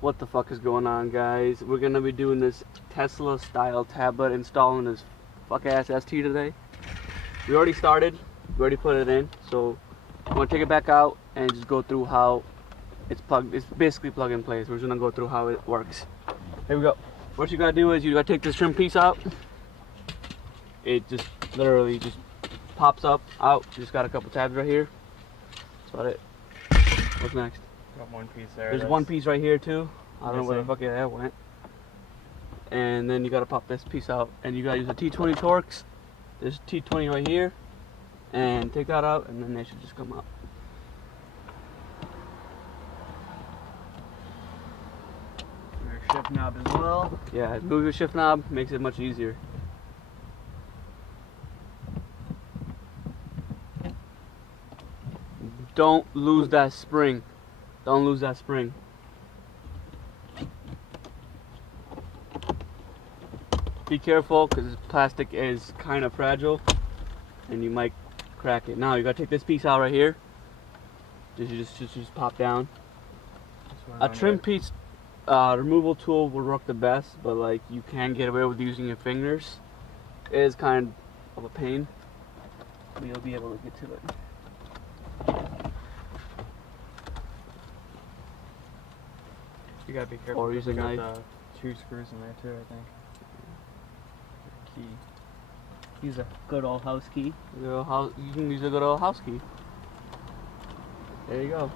What the fuck is going on, guys? We're gonna be doing this Tesla style tablet, installing this fuck ass ST today. We already started, we already put it in, so I'm gonna take it back out and just go through how it's plugged. It's basically plug and play. So we're just gonna go through how it works. Here we go. What you gotta do is you gotta take this trim piece out. It just literally just pops up out. You just got a couple tabs right here. That's about it. What's next? Got one piece there. There's one piece right here too. I don't know where the fuck that went. And then you gotta pop this piece out, and you gotta use a T20 Torx. There's T20 right here, and take that out, and then they should just come out. Your shift knob as well. Yeah, move your shift knob, makes it much easier. Don't lose that spring. Don't lose that spring. Be careful, because this plastic is kind of fragile and you might crack it. Now you gotta take this piece out right here. Just pop down. A trim piece removal tool will work the best, but like you can get away with using your fingers. It is kind of a pain, but you'll be able to get to it. You gotta be careful. Or use a knife. Got the 2 screws in there too, I think. Key. Use a good old house key. You can use a good old house key. There you go.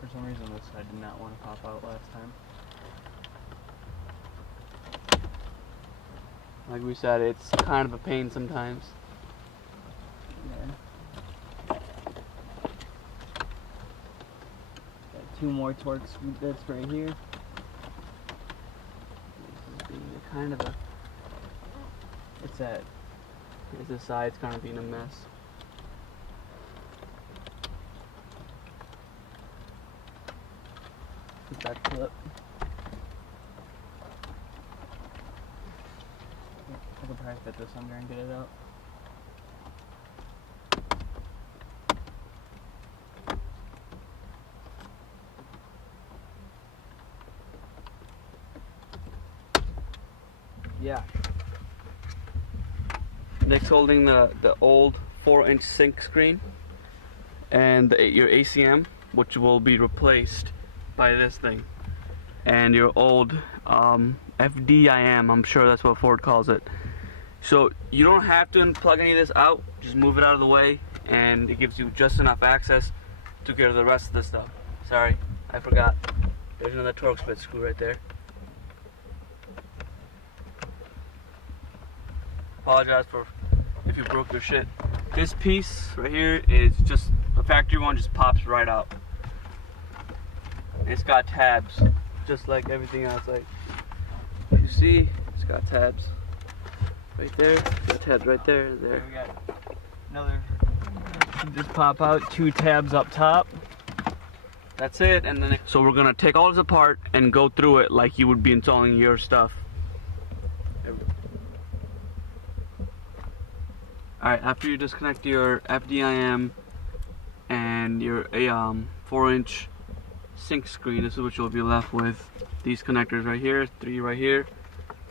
For some reason this side did not want to pop out last time. Like we said, it's kind of a pain sometimes. Yeah. Got 2 more Torx bits right here. This is being kind of a... What's that? It's the side's kind of being a mess. Get that clip. I could probably fit this under and get it out. Yeah. Nick's holding the old 4-inch sync screen and your ACM, which will be replaced by this thing, and your old FDIM. I'm sure that's what Ford calls it. So you don't have to unplug any of this out. Just move it out of the way, and it gives you just enough access to get to the rest of the stuff. Sorry, I forgot. There's another Torx bit screw right there. Apologize for if you broke your shit. This piece right here is just a factory one, just pops right out. It's got tabs, just like everything else. Like you see, it's got tabs right there. It's got tabs right there. There. We got another. Just pop out 2 tabs up top. That's it. And then so we're gonna take all this apart and go through it like you would be installing your stuff. Alright, after you disconnect your FDIM and your 4-inch sync screen, this is what you'll be left with. These connectors right here, 3 right here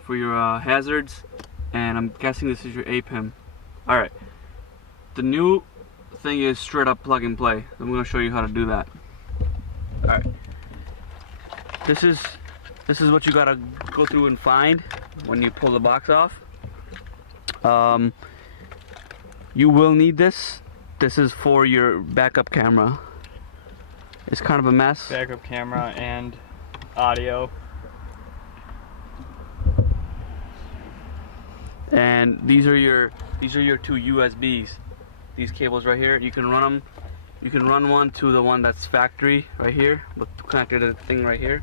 for your hazards, and I'm guessing this is your APIM. Alright, the new thing is straight up plug and play. I'm going to show you how to do that. Alright, this is what you gotta go through and find when you pull the box off. You will need this. This is for your backup camera. It's kind of a mess. Backup camera and audio. And these are your 2 USBs. These cables right here. You can run them. You can run one to the one that's factory right here, but connected to the thing right here.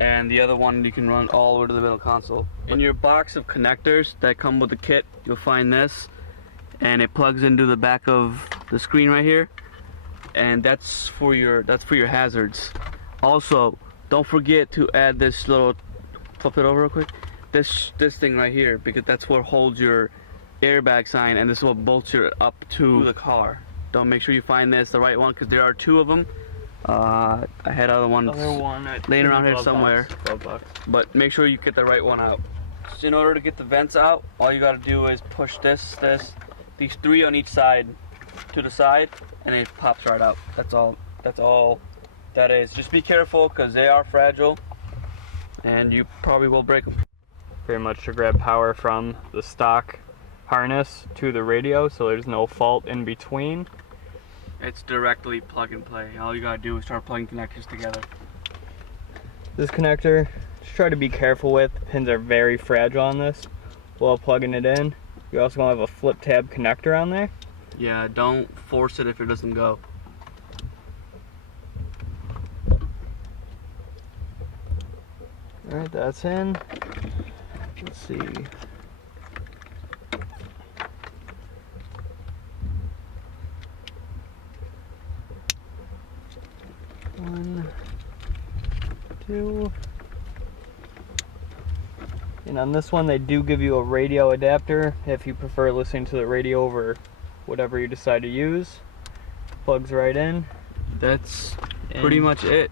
And the other one you can run all over to the middle console. In your box of connectors that come with the kit, you'll find this. And it plugs into the back of the screen right here, and that's for your hazards. Also, don't forget to add this little, flip it over real quick, this thing right here, because that's what holds your airbag sign, and this will bolt you up to the car. Don't make sure you find this the right one, because there are two of them. I had other ones laying around here somewhere, but make sure you get the right one out. So in order to get the vents out, all you gotta do is push these three on each side to the side, and it pops right out. That's all that is. Just be careful, because they are fragile, and you probably will break them. Pretty much to grab power from the stock harness to the radio, so there's no fault in between. It's directly plug and play. All you gotta do is start plugging connectors together. This connector, just try to be careful with. The pins are very fragile on this while plugging it in. You're also gonna have a flip tab connector on there. Yeah, don't force it if it doesn't go. Alright, that's in. Let's see. One, two. And on this one, they do give you a radio adapter if you prefer listening to the radio over whatever you decide to use. Plugs right in. That's pretty much it.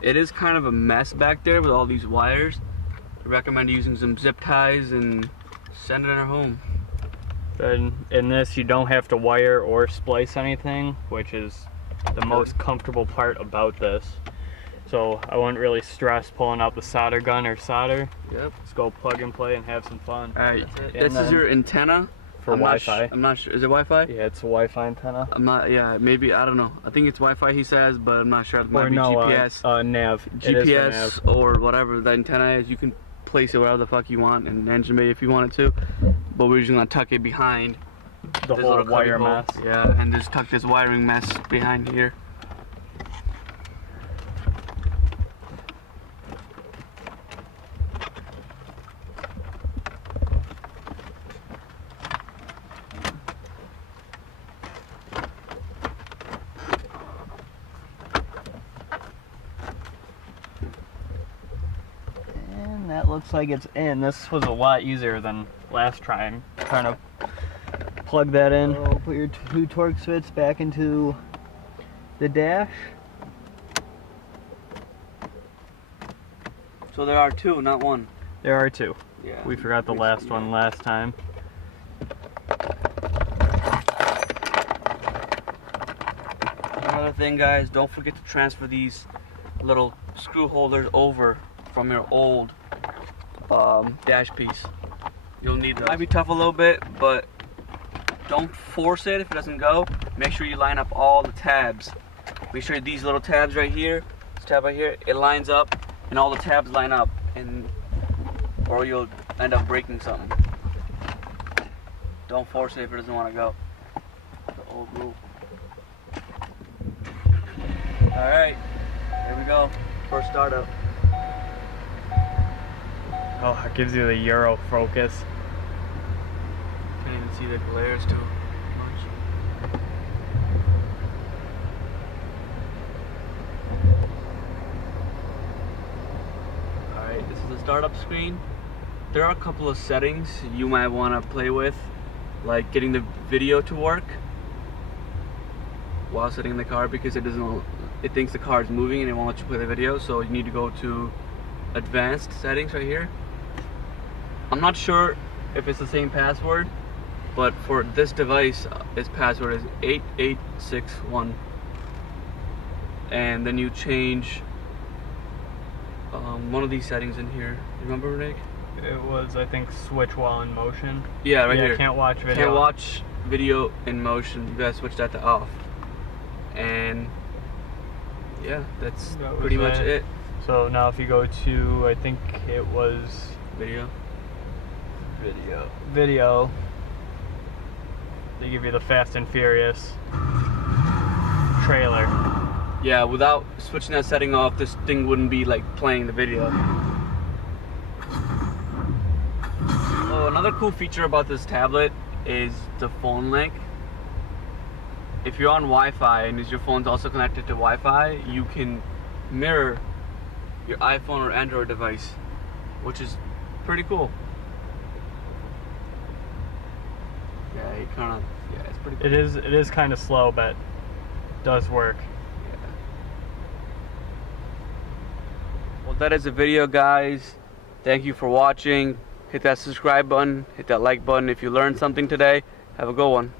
It is kind of a mess back there with all these wires. I recommend using some zip ties and send it in her home. And in this, you don't have to wire or splice anything, which is the most comfortable part about this. So I wouldn't really stress pulling out the solder gun or solder. Yep. Just go plug and play and have some fun. Alright, this is your antenna. For Wi-Fi. I'm not sure. Is it Wi-Fi? Yeah, it's a Wi-Fi antenna. I'm not, yeah, maybe, I don't know. I think it's Wi-Fi he says, but I'm not sure. It might Or be no, GPS. nav. GPS or whatever the antenna is. You can place it wherever the fuck you want, and engine bay if you wanted to. But we're just gonna tuck it behind the this whole little wire hole. mess. Yeah, and just tuck this wiring mess behind here. That looks like it's in. This was a lot easier than last time. Trying to plug that in. So put your two Torx fits back into the dash. So there are two, not one. There are two. Yeah. We forgot the last one last time. Another thing, guys, don't forget to transfer these little screw holders over from your old dash piece. You'll need those. Might be tough a little bit, but don't force it if it doesn't go. Make sure you line up all the tabs. Make sure these little tabs right here, this tab right here, it lines up and all the tabs line up, and or you'll end up breaking something. Don't force it if it doesn't want to go. The old rule. Alright, here we go. First startup. Oh, it gives you the Euro focus. Can't even see the glares too much. Alright, this is the startup screen. There are a couple of settings you might want to play with, like getting the video to work while sitting in the car, because it thinks the car is moving and it won't let you play the video, so you need to go to advanced settings right here. I'm not sure if it's the same password, but for this device, its password is 8861. And then you change one of these settings in here. You remember, Nick? It was, I think, switch while in motion. Yeah, right here. Can't watch video. Can't watch video in motion. You gotta switch that to off. And yeah, that's pretty much it. So now if you go to, I think it was Video. They give you the Fast and Furious trailer. Yeah, without switching that setting off, this thing wouldn't be like playing the video. Oh, another cool feature about this tablet is the phone link. If you're on Wi-Fi and your phone's also connected to Wi-Fi, you can mirror your iPhone or Android device, which is pretty cool. you kind of, yeah, it's pretty. It is kind of slow, but does work. Yeah. Well, that is the video, guys. Thank you for watching. Hit that subscribe button, hit that like button if you learned something today. Have a good one.